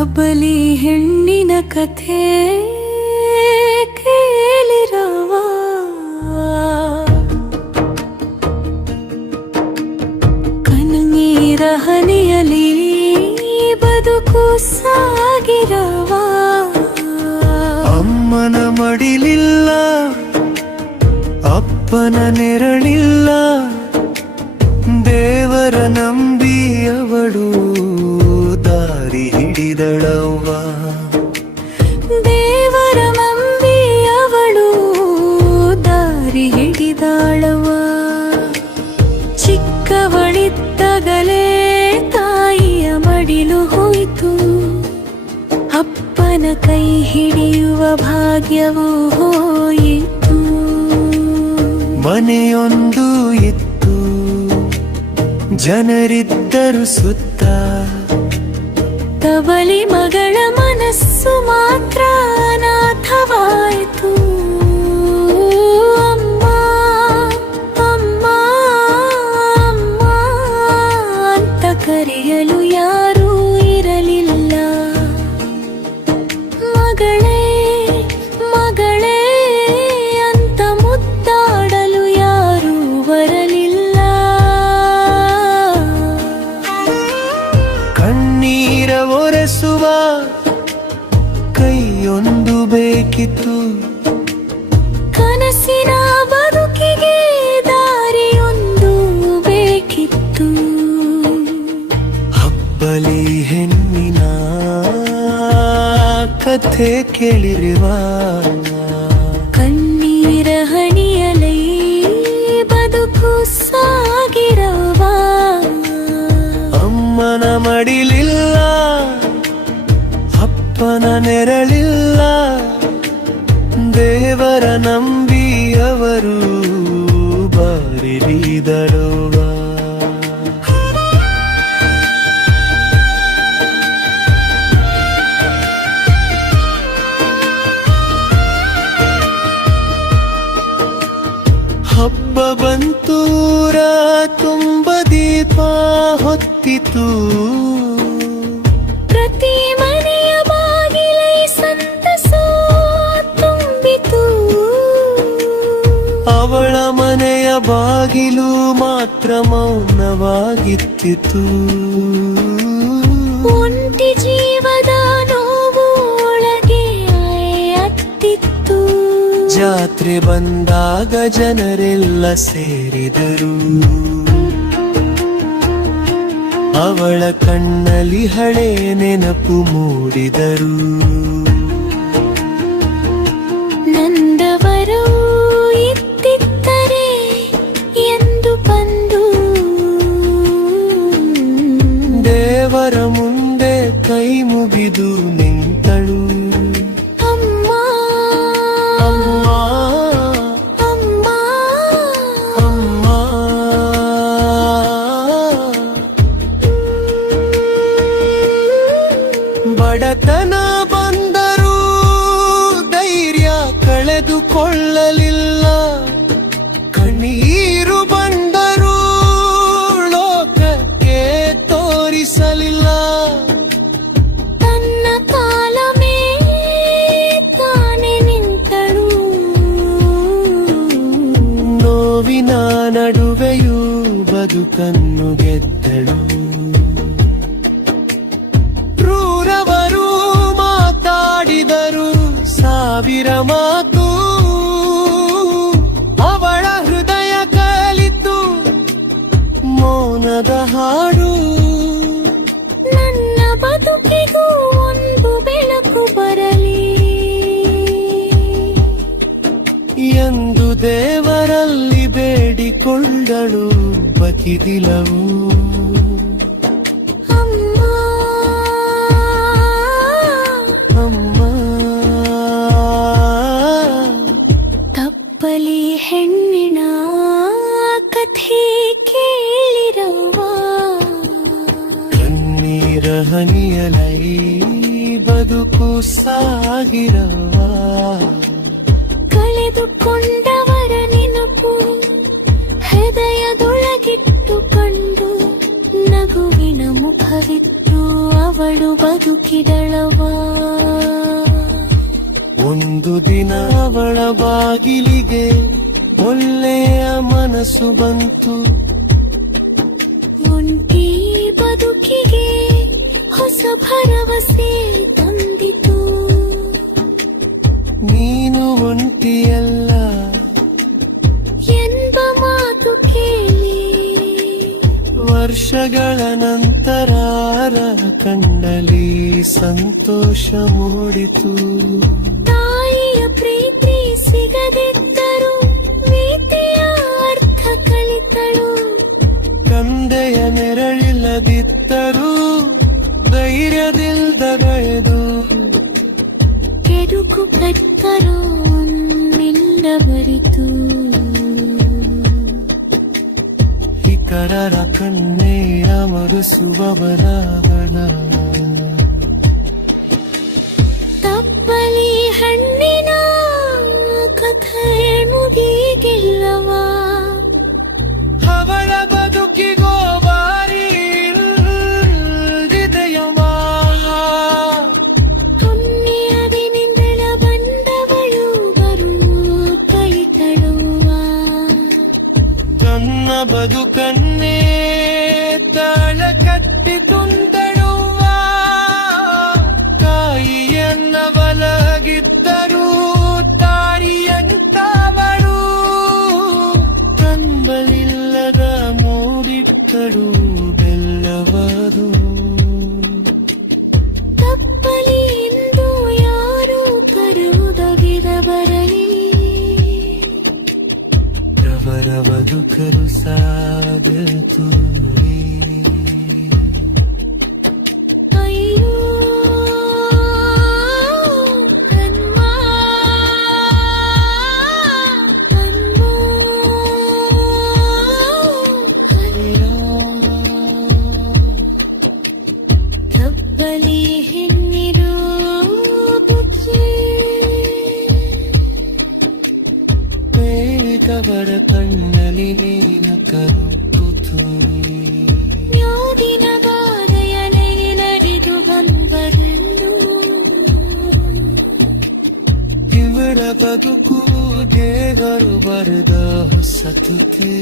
ತಬಲಿ ಹೆಣ್ಣಿನ ಕಥೆ ಕೇಳಿರವ ಕಣ್ಣೀರ ಹನಿಯಲಿ ಬದುಕು ಸಾಗಿರವ ಅಮ್ಮನ ಮಡಿಲಿಲ್ಲ ಅಪ್ಪನ ನೆರಳಿಲ್ಲ ದೇವರ ನಂಬಿ ಅವಳು ದಾರಿ ಹಿಡಿದಳವ್ವ ದೇವರ ನಂಬಿ ಅವಳು ದಾರಿ ಹಿಡಿದಾಳವ್ವ ಚಿಕ್ಕವಳಿದ್ದಗಲೇ ತಾಯಿಯ ಮಡಿಲು ಹೋಯಿತು ಅಪ್ಪನ ಕೈ ಹಿಡಿಯುವ ಭಾಗ್ಯವೂ ಹೋಯಿತು ಮನೆಯೊಂದು ಇತ್ತು ಜನರಿದ್ದರು ಸುತ್ತ ತಬಲಿ ಮಗಳ ಮನಸ್ಸು ಮಾತ್ರ ಅನಾಥವಾಯಿತು ಅಮ್ಮ ಅಮ್ಮ ಅಮ್ಮ ಅಂತ ಕರೆಯಲು ಯಾರೂ ಇರಲಿಲ್ಲ ಮಗಳೇ ಮಗಳೇ ಅಂತ ಮುದ್ದಾಡಲು ಯಾರೂ ಬರಲಿಲ್ಲ ಕಣ್ಣೀರ ಒರೆಸುವ ಕೈಯೊಂದು ಬೇಕಿತ್ತು ಕನಸಿನ ಬದುಕಿಗೆ ದಾರಿಯೊಂದು ಬೇಕಿತ್ತು ಹಬ್ಬಲಿ ಹೆಣ್ಣಿನ ಕಥೆ ಕೇಳಿರುವ ಕಣ್ಣೀರ ಹಣಿಯಲೈ ಬದುಕು ಸಾಗಿರವ ಅಮ್ಮನ ಮಡಿಲಿಲ್ಲ ಅಪ್ಪನ ನೆರಳಿಲ್ಲ ದೇವರ ನಂಬಿ ಅವರು ಬಾರಿದಳುವ ಹಬ್ಬ ಬಂತೂರ ತುಂಬ ದೀಪ ಹೊತ್ತಿತು ಪ್ರತಿ ಮನೆಯ ಬಾಗಿಲೈ ಸಂತಸೋ ತುಂಬಿತು ಅವಳ ಮನೆಯ ಬಾಗಿಲು ಮಾತ್ರ ಮೌನವಾಗಿತ್ತಿತು ಒಂಟಿ ಜೀವದ ನೋವು ಒಳಗೆ ಅತ್ತಿತ್ತು ಜಾತ್ರೆ ಬಂದಾಗ ಜನರೆಲ್ಲ ಸೇರಿದರು ಅವಳ ಕಣ್ಣಲ್ಲಿ ಹಳೆ ನೆನಪು ಮೂಡಿದರು ನಂದವರು ಇತ್ತಿದ್ದರೆ ಎಂದು ಬಂದು ದೇವರ ಮುಂದೆ ಕೈ ಮುಗಿದು ನಿಂತಳು ಅಮ್ಮ ಅಮ್ಮ ಅಮ್ಮ ಅಮ್ಮ ಬಡತನ ಬಂದರೂ ಧೈರ್ಯ ಕಳೆದುಕೊಳ್ಳಲಿಲ್ಲ ಕಣ್ಣೀರು ಬಂದರೂ ಲೋಕಕ್ಕೆ ತೋರಿಸಲಿಲ್ಲ ತನ್ನ ಕಾಲ ತಾನೆ ನಿಂತಳು ನೋವಿನ ನಡುವೆಯೂ ಬದುಕನ್ನು ಗೆದ್ದಳು ಕ್ರೂರವರು ಮಾತಾಡಿದರು ಸಾವಿರ ಮಾತು ಅವಳ ಹೃದಯ ಕಲಿತು ಮೌನದ ಹಾಡು ನನ್ನ ಬದುಕಿಗೂ ಒಂದು ಬೆಳಕು ಬರಲಿ ಎಂದು ದೇವರಲ್ಲಿ ಬೇಡಿಕೊಂಡಳು ಬಕಿದಿಲವು ಅಮ್ಮ ಅಮ್ಮ ತಪ್ಪಲಿ ಹೆಣ್ಣಿನ ಕಥೆ ಕೇಳಿರವ ಕಣ್ಣೀರ ಹನಿಯಲೈ ಬದುಕು ಸಾಗಿರವ ಕಳೆದುಕೊಂಡವರ ನೆನಪು ಹೃದಯದೊಳಗಿಟ್ಟು ಕಂಡು ನಗುವಿನ ಮುಖವಿತ್ತು ಅವಳು ಬದುಕಿದಳವ. ಒಂದು ದಿನ ಅವಳ ಬಾಗಿಲಿಗೆ ಒಳ್ಳೆಯ ಮನಸ್ಸು ಬಂತು. ಒಂಟಿ ಬದುಕಿಗೆ ಹೊಸ ಭರವಸೆ ತಂದಿತು. ನೀನು ಒಂಟಿಯಲ್ಲ ಎಂಬ ಮಾತು ಕೇಳಿ ವರ್ಷಗಳ ನಂತರ ಕಣ್ಣಲ್ಲಿ ಸಂತೋಷ ಮೂಡಿತು. ತಾಯಿಯ ಪ್ರೀತಿ ಸಿಗದಿದ್ದರು ನೀತಿಯ ಅರ್ಥ ಕಲಿತಳು. ತಂದೆಯ ನೆರಳಿಲ್ಲದಿದ್ದರೂ ಧೈರ್ಯದಿಂದ ಬೆಳೆದು ಕೆಡುಕು ಕಟ್ಟರು ನಿನ್ನ ಬರಿತು. ಇತರರ ಕಣ್ಣೆಯ ಮರೆಸುವ ಬರವಣ. ತಪ್ಪಲಿ ಹಣ್ಣಿನ ಕಥೆ ಮುಗಿಗಿಲ್ಲವ. ಅವಳ ಬದುಕಿಗೋ ಬಾರಿ ಹೃದಯವ. ಪುಣ್ಯವಿನಿಂದಲ ಬಂದವಳು ಬರು ಕಳಿತಳುವ. ನನ್ನ ಬದುಕನ್ನೇ ತಾಳ ಕಟ್ಟಿ ತುಂಡಳುವ. ತಾಯಿಯನ್ನ ಬಲಗಿದ್ದರೂ ತಾಯಿಯಂತವಳು. ತಂಬಲಿಲ್ಲದ ಮೂಡಿಟ್ಟಳು ಬೆಲ್ಲವದು. ತಪ್ಪಲಿ ಎಂದು ಯಾರು ಕರುವುದಗಿದ ಬರಲಿ. ಅವರ ಬದುಕಲು ಸಾಗಿತು. ಅಯ್ಯೋ ಹನುಮ ಹನುಮ ತಪ್ಪಲಿ ಹೆಣ್ಣಿರು ಬುಚ್ಚಿ. ಬೇಗವರ ಕಣ್ಣಲ್ಲಿ ನೀನು ಕರುಕುತು. ಮ್ಯೋದಿನ ಬಾಧೆಯ ನಡೆದು ಬಂದರನ್ನು. ಇವರ ಬದುಕು ದೇವರು ಬರೆದ ಹೊಸತುತೆ.